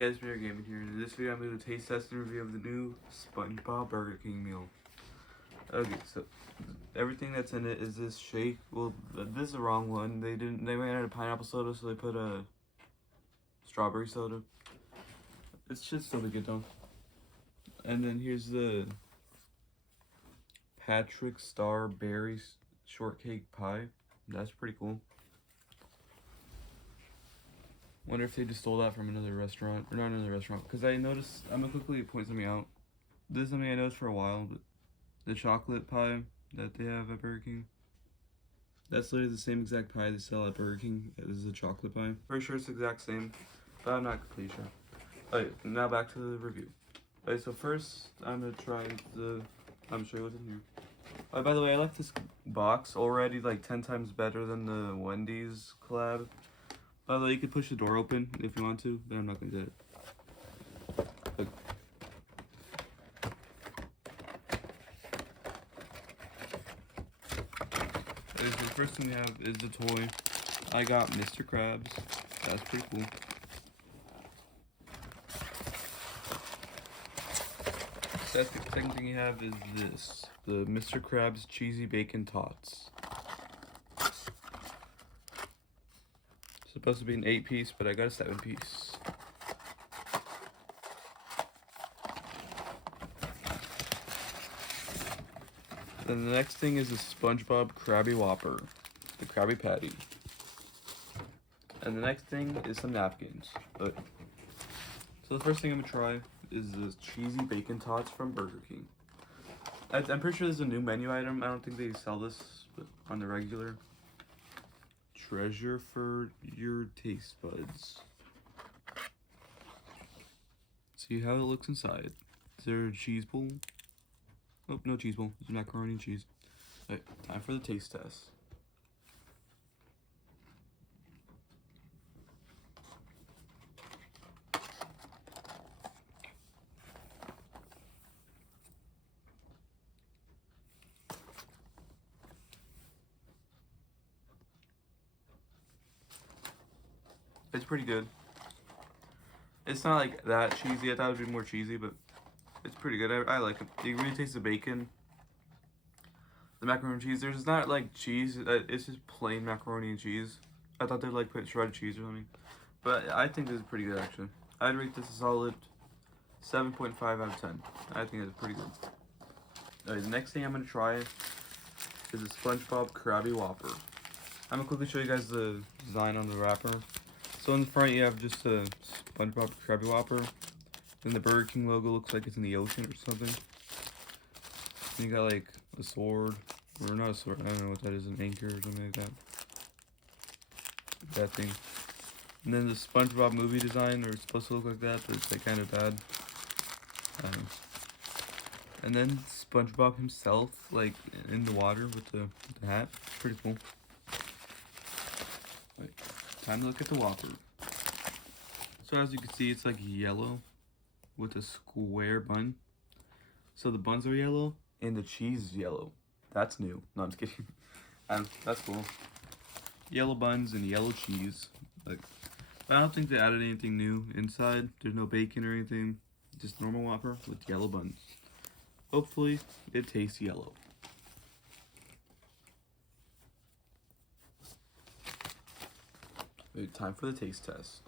Hey guys, Mirror Gaming here. In this video, I'm going to taste test and review of the new SpongeBob Burger King meal. Okay, so everything that's in it is this shake. Well, this is the wrong one. They ran out of pineapple soda, so they put a strawberry soda. It's just still good though. And then here's the Patrick Star Berry Shortcake Pie. That's pretty cool. Wonder if they just stole that from another restaurant, or not another restaurant, because I noticed, I'm gonna quickly point something out. This is something I noticed for a while, but the chocolate pie that they have at Burger King, that's literally the same exact pie they sell at Burger King as the chocolate pie. Pretty sure it's the exact same, but I'm not completely sure. Alright, now back to the review. Alright, so first, I'm gonna try I'm sure what's in here. Oh, by the way, I left this box already like 10 times better than the Wendy's collab. By the way, you could push the door open if you want to, but I'm not going to do it. Look. Okay, so the first thing we have is the toy. I got Mr. Krabs. That's pretty cool. Second thing you have is this. The Mr. Krabs Cheesy Bacon Tots. Supposed to be an 8-piece, but I got a 7-piece. Then the next thing is the SpongeBob Krabby Whopper, the Krabby Patty. And the next thing is some napkins. So the first thing I'm gonna try is the Cheesy Bacon Tots from Burger King. I'm pretty sure this is a new menu item. I don't think they sell this on the regular. Treasure for your taste buds. See how it looks inside. Is there a cheese bowl? Oh, no cheese bowl. There's macaroni and cheese. Alright, time for the taste test. It's pretty good. It's not like that cheesy. I thought it would be more cheesy, but it's pretty good. I like it. You can really taste the bacon, the macaroni and cheese. There's not like cheese. It's just plain macaroni and cheese. I thought they'd like put shredded cheese or something, but I think this is pretty good actually. I'd rate this a solid 7.5 out of 10. I think it's pretty good. Alright, the next thing I'm gonna try is the SpongeBob Krabby Whopper. I'm gonna quickly show you guys the design on the wrapper. So in the front you have just a SpongeBob Krabby Whopper. Then the Burger King logo looks like it's in the ocean or something. Then you got like a sword, or not a sword, I don't know what that is, an anchor or something like that. That thing. And then the SpongeBob movie design, or it's supposed to look like that, but it's like kind of bad. And then SpongeBob himself, like in the water with the hat. Pretty cool. Right. Time to look at the Whopper. So as you can see, it's like yellow with a square bun. So the buns are yellow and the cheese is yellow. That's new. No, I'm just kidding. That's cool. Yellow buns and yellow cheese. Like, I don't think they added anything new inside. There's no bacon or anything. Just normal Whopper with yellow buns. Hopefully, it tastes yellow. Wait, time for the taste test.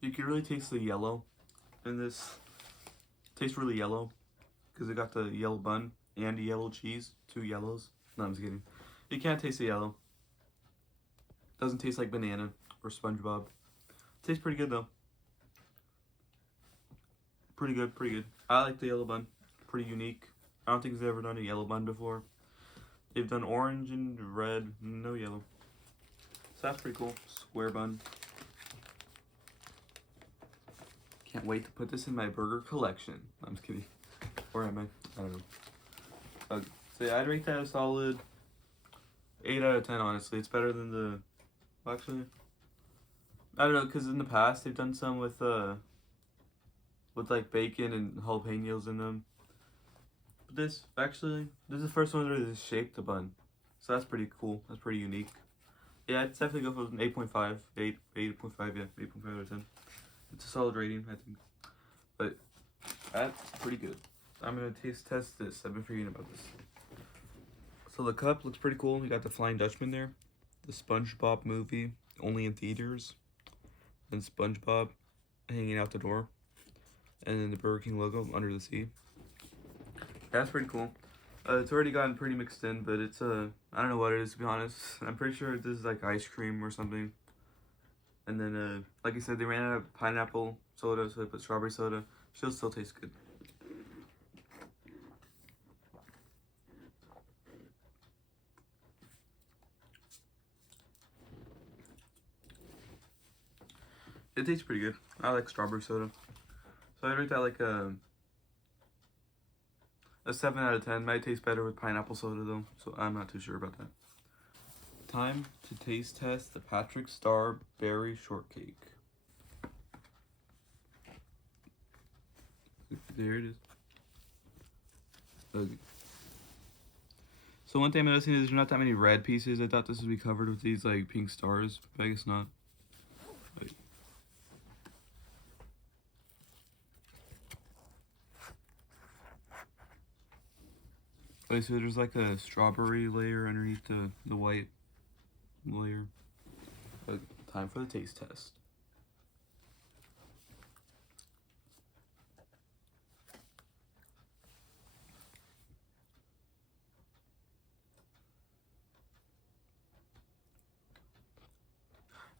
You can really taste the yellow in this. It tastes really yellow because it got the yellow bun and the yellow cheese. 2 yellows. No, I'm just kidding. You can't taste the yellow. Doesn't taste like banana or SpongeBob. Tastes pretty good though. Pretty good, pretty good. I like the yellow bun. Pretty unique. I don't think they've ever done a yellow bun before. They've done orange and red, no yellow. So that's pretty cool. Square bun. Can't wait to put this in my burger collection. I'm just kidding. Or am I? I don't know. So yeah, I'd rate that a solid 8 out of 10, honestly. It's better than the... Actually, I don't know, because in the past, they've done some with like, bacon and jalapenos in them. But this is the first one where they shaped the bun. So that's pretty cool. That's pretty unique. Yeah, I'd definitely go for an 8.5. 8.5, yeah. 8.5 out of 10. It's a solid rating, I think. But that's pretty good. I'm going to taste test this. I've been forgetting about this. So the cup looks pretty cool. You got the Flying Dutchman there. The SpongeBob movie, only in theaters. And SpongeBob hanging out the door. And then the Burger King logo under the sea. That's pretty cool. It's already gotten pretty mixed in, but it's I don't know what it is, to be honest. I'm pretty sure this is like ice cream or something. And then, like I said, they ran out of pineapple soda, so they put strawberry soda. She'll still taste good. It tastes pretty good. I like strawberry soda. So I rate that like a 7 out of 10. Might taste better with pineapple soda though, so I'm not too sure about that. Time to taste test the Patrick Star Berry Shortcake. There it is. Okay. So one thing I'm noticing is there's not that many red pieces. I thought this would be covered with these like pink stars, but I guess not. Wait. Okay, so there's like a strawberry layer underneath the white layer. Okay, time for the taste test.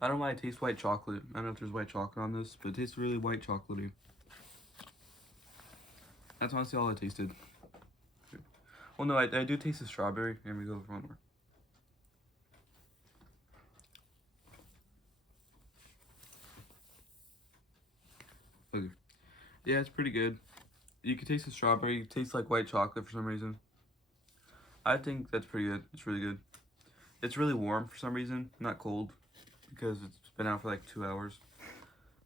I don't know why it tastes white chocolate. I don't know if there's white chocolate on this, but it tastes really white chocolatey. That's honestly all I tasted. Well, no, I do taste the strawberry. Here we go for one more. Okay. Yeah, it's pretty good. You can taste the strawberry. It tastes like white chocolate for some reason. I think that's pretty good. It's really good. It's really warm for some reason, not cold, because it's been out for like 2 hours.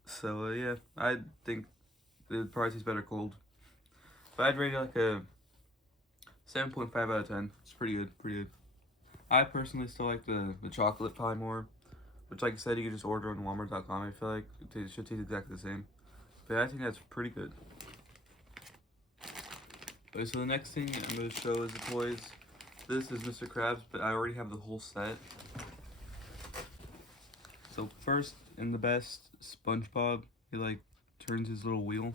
So, yeah, I think it probably tastes better cold. But I'd rate it like a 7.5 out of 10. It's pretty good, pretty good. I personally still like the chocolate pie more, which, like I said, you can just order on Walmart.com. I feel like it should taste exactly the same. But I think that's pretty good. Okay, so the next thing I'm going to show is the toys. This is Mr. Krabs, but I already have the whole set. So first and the best, SpongeBob. He like turns his little wheel.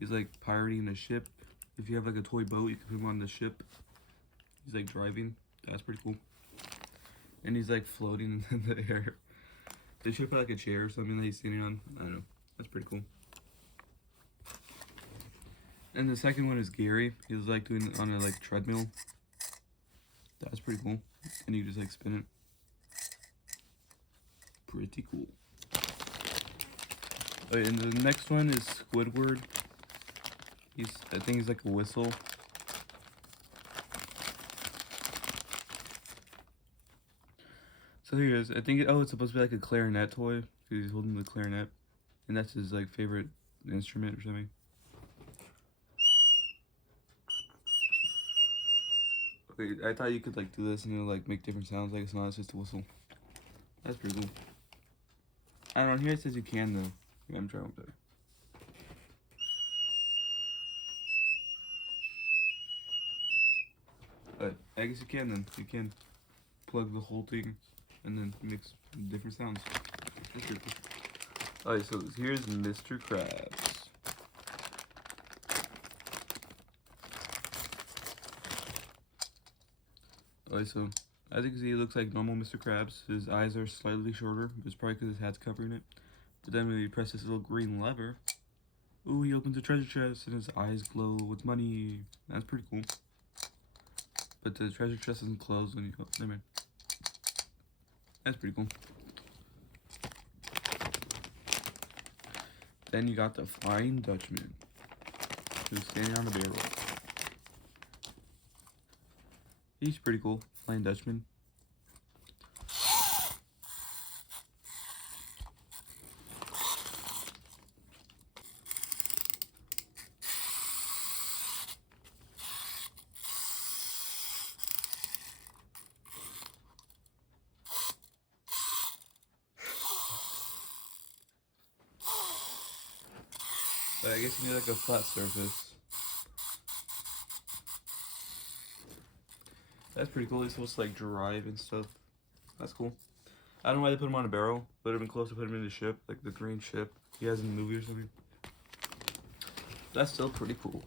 He's like pirating a ship. If you have like a toy boat, you can put him on the ship. He's like driving. That's pretty cool. And he's like floating in the air. They should put like a chair or something that he's sitting on. I don't know. That's pretty cool. And the second one is Gary. He's like doing it on a like treadmill. That's pretty cool. And you just like spin it. Pretty cool. Okay, and the next one is Squidward. I think he's like a whistle. So here he is. I think it's supposed to be like a clarinet toy because he's holding the clarinet, and that's his like favorite instrument or something. Okay, I thought you could like do this and it'll like make different sounds. I guess not. It's just a whistle. That's pretty cool. I don't know. Here it says you can though. Yeah, I'm trying with that. But I guess you can then. You can plug the whole thing and then mix different sounds. That's pretty cool. Alright, so here's Mr. Krabs. Alright, so as you can see, it looks like normal Mr. Krabs. His eyes are slightly shorter. It's probably because his hat's covering it. But then when you press this little green lever, ooh, he opens a treasure chest and his eyes glow with money. That's pretty cool. But the treasure chest doesn't close when you go. Never mind. That's pretty cool. Then you got the Flying Dutchman, who's standing on the barrel. He's pretty cool. Flying Dutchman. But I guess you need like a flat surface. That's pretty cool. He's supposed to like drive and stuff. That's cool. I don't know why they put him on a barrel, but it'd been close to put him in the ship, like the green ship he has in the movie or something. That's still pretty cool.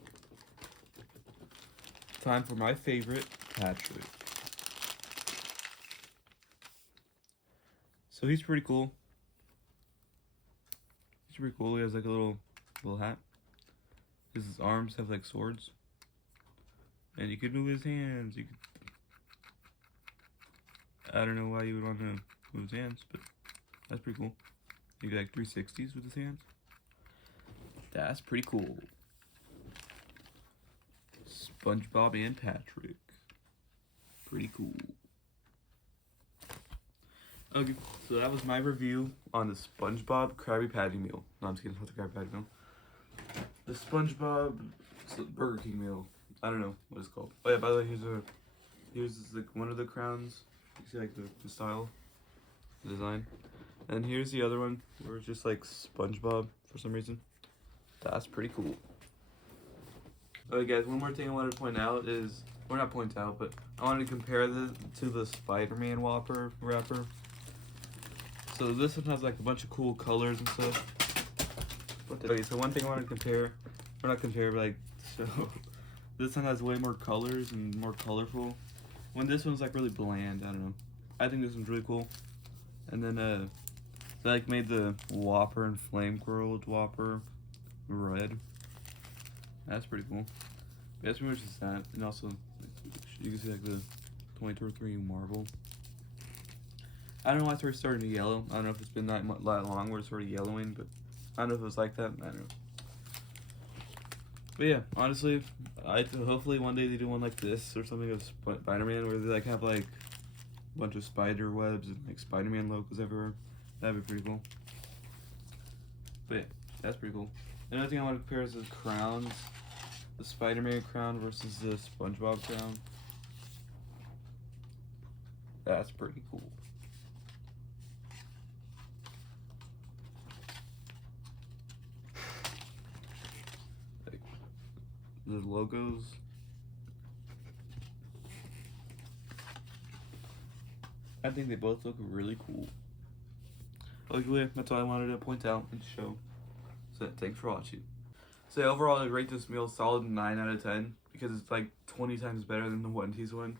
Time for my favorite, Patrick. So he's pretty cool. He's pretty cool. He has like a little hat. His arms have like swords. And you could move his hands. You could... I don't know why you would want to move his hands, but that's pretty cool. You get like 360s with his hands. That's pretty cool. SpongeBob and Patrick. Pretty cool. Okay, so that was my review on the SpongeBob Krabby Patty meal. No, I'm just kidding, not the Krabby Patty meal. The SpongeBob Burger King meal. I don't know what it's called. Oh yeah, by the way, here's like one of the crowns. You see like the style, the design. And here's the other one where it's just like SpongeBob for some reason. That's pretty cool. Okay guys, one more thing I wanted to point out is, or not point out, but I wanted to compare this to the Spider-Man Whopper wrapper. So this one has like a bunch of cool colors and stuff. Okay, so one thing I wanted to compare, or not compare, but like, so this one has way more colors and more colorful. When this one's like really bland, I don't know. I think this one's really cool. And then they like made the Whopper and Flame Grilled Whopper red. That's pretty cool. That's pretty much just that. And also, you can see like the 2023 Marvel. I don't know why it's already starting to yellow. I don't know if it's been that long where it's already yellowing, but I don't know if it was like that. I don't know. But yeah, honestly, hopefully one day they do one like this or something of Spider-Man where they like have like a bunch of spider webs and like Spider-Man logos everywhere. That'd be pretty cool. But yeah, that's pretty cool. Another thing I want to compare is the crowns. The Spider-Man crown versus the SpongeBob crown. That's pretty cool. Like the logos. I think they both look really cool. Okay, that's all I wanted to point out and show. So thanks for watching. So yeah, overall, I rate this meal solid 9 out of 10 because it's like 20 times better than the Wendy's one.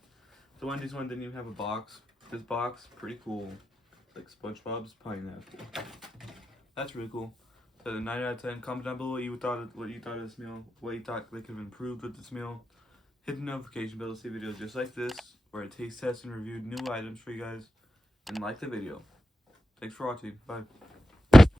The Wendy's one didn't even have a box. This box, pretty cool. It's like SpongeBob's pineapple. That's really cool. So 9 out of 10. Comment down below what you thought of this meal, what you thought they could have improved with this meal. Hit the notification bell to see videos just like this, where I taste test and review new items for you guys, and like the video. Thanks for watching. Bye.